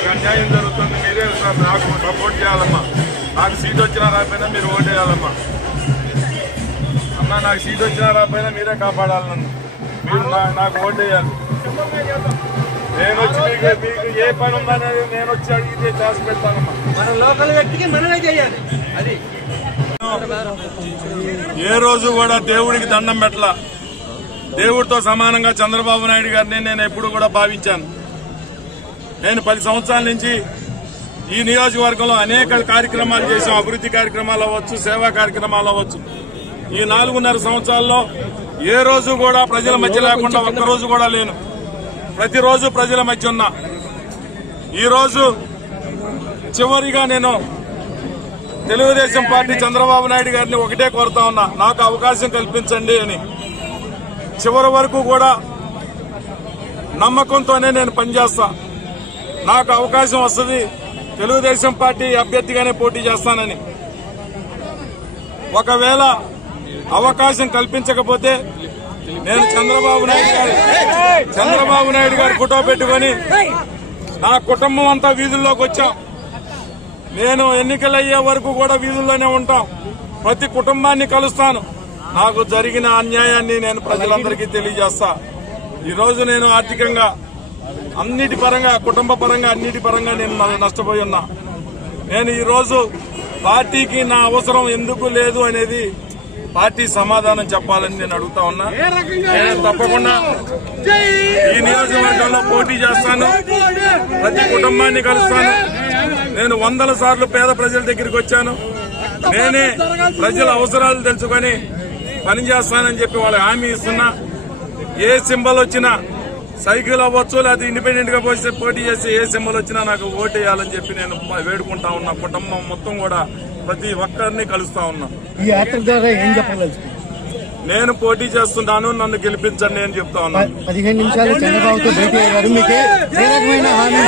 నాకు అన్యాయం జరుగుతుంది, మీరే నాకు సపోర్ట్ చేయాలమ్మా. నాకు సీట్ వచ్చినా రాకపోయినా మీరు ఓటు వేయాలమ్మా. అమ్మా నాకు సీట్ వచ్చినా రాకపోయినా మీరే కాపాడాలి నన్ను. మీరు నాకు ఓటు వేయాలి. నేను వచ్చి మీకు ఏ పని ఉందనేది నేను వచ్చి అడిగితే చేసి పెడతానమ్మా. మన లోకల్ వ్యక్తికి మనమే చేయాలి. అది ఏ రోజు కూడా దేవుడికి దండం పెట్టలా. దేవుడితో సమానంగా చంద్రబాబు నాయుడు గారిని నేను ఎప్పుడు కూడా భావించాను. నేను 10 సంవత్సరాల నుంచి ఈ నియోజకవర్గంలో అనేక కార్యక్రమాలు చేశాం. అభివృద్ధి కార్యక్రమాలు అవ్వచ్చు, సేవా కార్యక్రమాలు అవ్వచ్చు. ఈ 4.5 సంవత్సరాల్లో ఏ రోజు కూడా ప్రజల మధ్య లేకుండా ఒక్కరోజు కూడా లేను. ప్రతిరోజు ప్రజల మధ్య ఉన్నా. ఈరోజు చివరిగా నేను తెలుగుదేశం పార్టీ చంద్రబాబు నాయుడు గారిని ఒకటే కోరుతా ఉన్నా, నాకు అవకాశం కల్పించండి అని. చివరి వరకు కూడా నమ్మకంతోనే నేను పనిచేస్తా. నాకు అవకాశం వస్తుంది, తెలుగుదేశం పార్టీ అభ్యర్థిగానే పోటీ చేస్తానని. ఒకవేళ అవకాశం కల్పించకపోతే నేను చంద్రబాబు నాయుడు గారి ఫోటో పెట్టుకుని నా కుటుంబం అంతా వీధుల్లోకి వచ్చాం. నేను ఎన్నికలయ్యే వరకు కూడా వీధుల్లోనే ఉంటాం. ప్రతి కుటుంబాన్ని కలుస్తాను. నాకు జరిగిన అన్యాయాన్ని నేను ప్రజలందరికీ తెలియజేస్తా. ఈరోజు నేను ఆర్థికంగా అన్నిటి పరంగా, కుటుంబ పరంగా, అన్నిటి పరంగా నేను నష్టపోయి ఉన్నా. నేను ఈరోజు పార్టీకి నా అవసరం ఎందుకు లేదు అనేది పార్టీ సమాధానం చెప్పాలని నేను అడుగుతా ఉన్నా. నేను తప్పకుండా ఈ నియోజకవర్గంలో పోటీ చేస్తాను. ప్రతి కుటుంబాన్ని కలుస్తాను. నేను 100 సార్లు పేద ప్రజల దగ్గరికి వచ్చాను. నేనే ప్రజల అవసరాలు తెలుసుకొని పనిచేస్తానని చెప్పి వాళ్ళకి హామీ ఇస్తున్నా. ఏ సింబల్ వచ్చినా, సైకిల్ అవ్వచ్చు, లేదా ఇండిపెండెంట్ గా పోటీ చేసి ఏ సింబల్ వచ్చినా నాకు ఓటు వేయాలని చెప్పి నేను వేడుకుంటా ఉన్నా. కుటుంబం మొత్తం కూడా ప్రతి ఒక్కరిని కలుస్తా ఉన్నా. ఈ యాత్ర ద్వారా ఏం చెప్పగలరు? నేను పోటీ చేస్తున్నాను, నన్ను గెలిపించండి అని చెప్తా ఉన్నాను. 15 నిమిషాలు చంద్రబాబుతో భేటీ అయ్యారు. మీకు ఏ రకమైన హామీ